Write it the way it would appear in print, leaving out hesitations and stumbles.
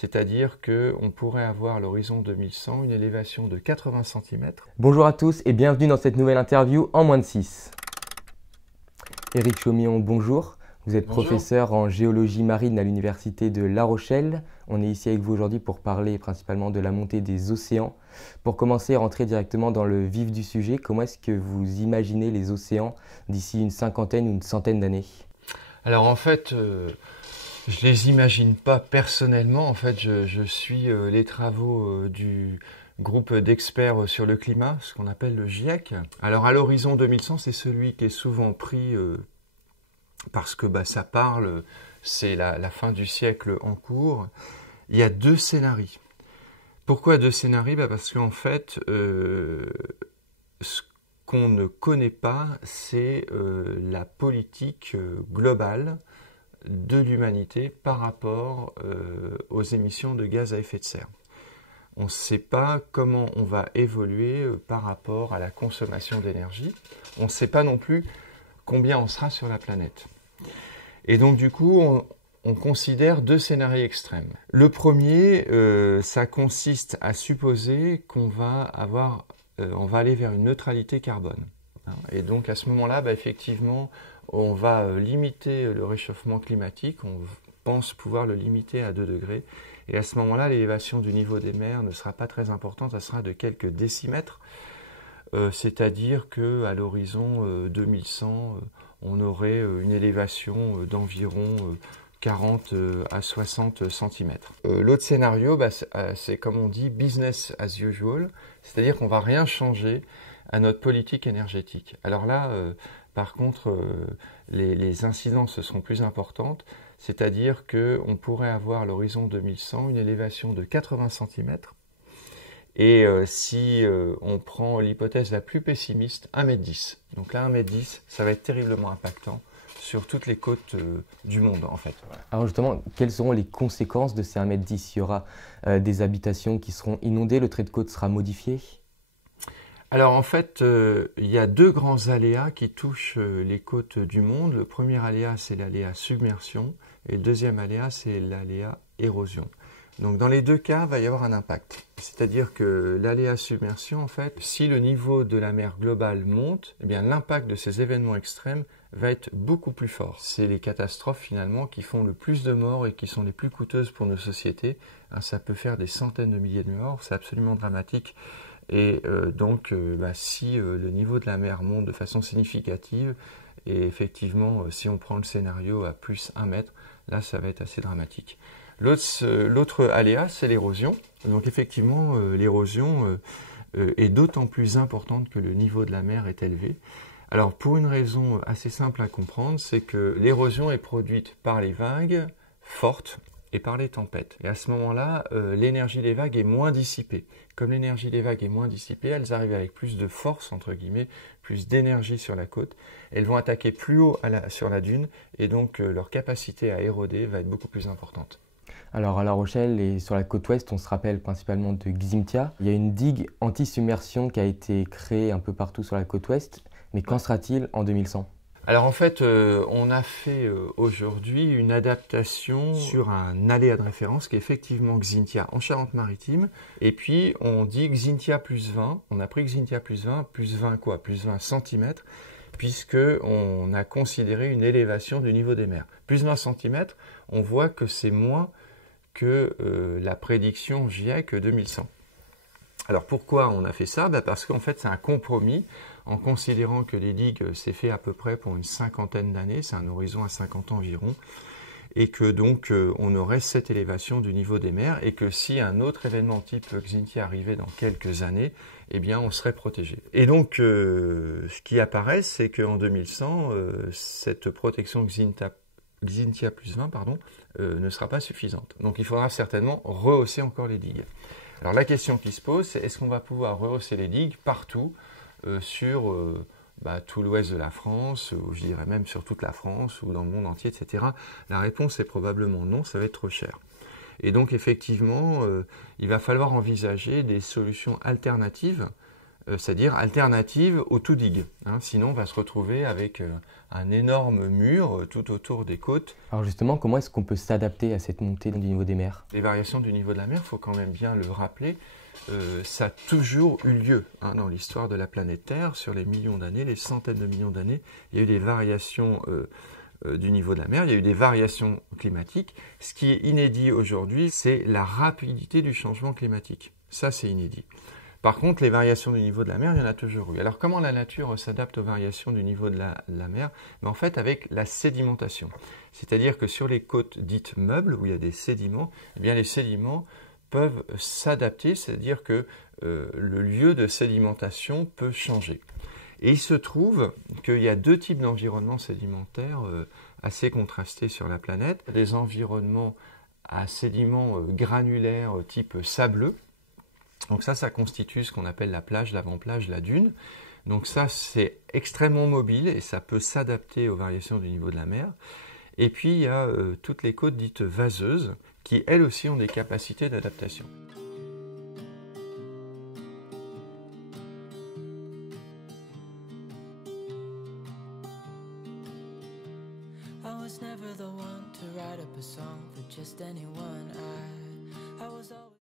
C'est-à-dire qu'on pourrait avoir à l'horizon 2100 une élévation de 80 cm. Bonjour à tous et bienvenue dans cette nouvelle interview en moins de 6. Éric Chaumillon, bonjour. Vous êtes Bonjour. professeur en géologie marine à l'université de La Rochelle. On est ici avec vous aujourd'hui pour parler principalement de la montée des océans. Pour commencer, rentrer directement dans le vif du sujet, comment est-ce que vous imaginez les océans d'ici une cinquantaine ou une centaine d'années? Alors en fait, je les imagine pas personnellement. En fait, je suis les travaux du groupe d'experts sur le climat, ce qu'on appelle le GIEC. Alors à l'horizon 2100, c'est celui qui est souvent pris parce que ça parle, c'est la fin du siècle en cours. Il y a deux scénarios. Pourquoi deux scénarios? Parce qu'en fait, ce qu'on ne connaît pas, c'est la politique globale de l'humanité par rapport aux émissions de gaz à effet de serre. On ne sait pas comment on va évoluer par rapport à la consommation d'énergie. On ne sait pas non plus combien on sera sur la planète. Et donc du coup, on considère deux scénarios extrêmes. Le premier, ça consiste à supposer qu'on va on va aller vers une neutralité carbone. Et donc à ce moment-là, effectivement, on va limiter le réchauffement climatique, on pense pouvoir le limiter à 2 degrés. Et à ce moment-là, l'élévation du niveau des mers ne sera pas très importante, ça sera de quelques décimètres. C'est-à-dire qu'à l'horizon 2100, on aurait une élévation d'environ 40 à 60 cm. L'autre scénario, c'est comme on dit business as usual, c'est-à-dire qu'on ne va rien changer à notre politique énergétique. Alors là, par contre, les incidences seront plus importantes, c'est-à-dire qu'on pourrait avoir à l'horizon 2100 une élévation de 80 cm. Et si on prend l'hypothèse la plus pessimiste, 1,10 m. Donc là, 1,10 m, ça va être terriblement impactant sur toutes les côtes du monde, en fait. Alors justement, quelles seront les conséquences de ces 1,10 m? Il y aura des habitations qui seront inondées, le trait de côte sera modifié? Alors en fait, il y a deux grands aléas qui touchent les côtes du monde. Le premier aléa, c'est l'aléa submersion, et le deuxième aléa, c'est l'aléa érosion. Donc dans les deux cas, il va y avoir un impact. C'est-à-dire que l'aléa submersion, en fait, si le niveau de la mer globale monte, eh bien l'impact de ces événements extrêmes va être beaucoup plus fort. C'est les catastrophes finalement qui font le plus de morts et qui sont les plus coûteuses pour nos sociétés. Ça peut faire des centaines de milliers de morts, c'est absolument dramatique. Et donc, si le niveau de la mer monte de façon significative, et effectivement, si on prend le scénario à plus 1 mètre, là, ça va être assez dramatique. L'autre aléa, c'est l'érosion. Donc, effectivement, l'érosion est d'autant plus importante que le niveau de la mer est élevé. Alors, pour une raison assez simple à comprendre, c'est que l'érosion est produite par les vagues fortes et par les tempêtes. Et à ce moment-là, l'énergie des vagues est moins dissipée. Comme l'énergie des vagues est moins dissipée, elles arrivent avec plus de force, entre guillemets, plus d'énergie sur la côte. Elles vont attaquer plus haut sur la dune, et donc leur capacité à éroder va être beaucoup plus importante. Alors à La Rochelle et sur la côte ouest, on se rappelle principalement de Xynthia. Il y a une digue anti-submersion qui a été créée un peu partout sur la côte ouest, mais qu'en sera-t-il en 2100? Alors en fait, on a fait aujourd'hui une adaptation sur un aléa de référence qui est effectivement Xynthia en Charente-Maritime. Et puis on dit Xynthia plus 20, on a pris Xynthia plus 20, plus 20 quoi? Plus 20 cm, puisqu'on a considéré une élévation du niveau des mers. Plus 20 cm, on voit que c'est moins que la prédiction GIEC 2100. Alors pourquoi on a fait ça? Parce qu'en fait c'est un compromis en considérant que les digues c'est fait à peu près pour une cinquantaine d'années, c'est un horizon à 50 ans environ, et que donc on aurait cette élévation du niveau des mers, et que si un autre événement type Xynthia arrivait dans quelques années, eh bien on serait protégé. Et donc ce qui apparaît, c'est qu'en 2100, cette protection Xynthia plus 20 ne sera pas suffisante. Donc il faudra certainement rehausser encore les digues. Alors la question qui se pose, c'est est-ce qu'on va pouvoir rehausser les digues partout sur tout l'ouest de la France, ou je dirais même sur toute la France, ou dans le monde entier, etc. La réponse est probablement non, ça va être trop cher. Et donc effectivement, il va falloir envisager des solutions alternatives c'est-à-dire alternative au tout digue. Sinon, on va se retrouver avec un énorme mur tout autour des côtes. Alors justement, comment est-ce qu'on peut s'adapter à cette montée du niveau des mers? Les variations du niveau de la mer, il faut quand même bien le rappeler, ça a toujours eu lieu dans l'histoire de la planète Terre. Sur les millions d'années, les centaines de millions d'années, il y a eu des variations du niveau de la mer, il y a eu des variations climatiques. Ce qui est inédit aujourd'hui, c'est la rapidité du changement climatique. Ça, c'est inédit. Par contre, les variations du niveau de la mer, il y en a toujours eu. Alors, comment la nature s'adapte aux variations du niveau de la mer? En fait, avec la sédimentation. C'est-à-dire que sur les côtes dites meubles, où il y a des sédiments, eh bien, les sédiments peuvent s'adapter, c'est-à-dire que le lieu de sédimentation peut changer. Et il se trouve qu'il y a deux types d'environnements sédimentaires assez contrastés sur la planète. Des environnements à sédiments granulaires type sableux. Donc ça constitue ce qu'on appelle la plage, l'avant-plage, la dune. Donc ça, c'est extrêmement mobile et ça peut s'adapter aux variations du niveau de la mer. Et puis, il y a toutes les côtes dites vaseuses qui, elles aussi, ont des capacités d'adaptation. I was never the one to write up a song for just anyone. I was always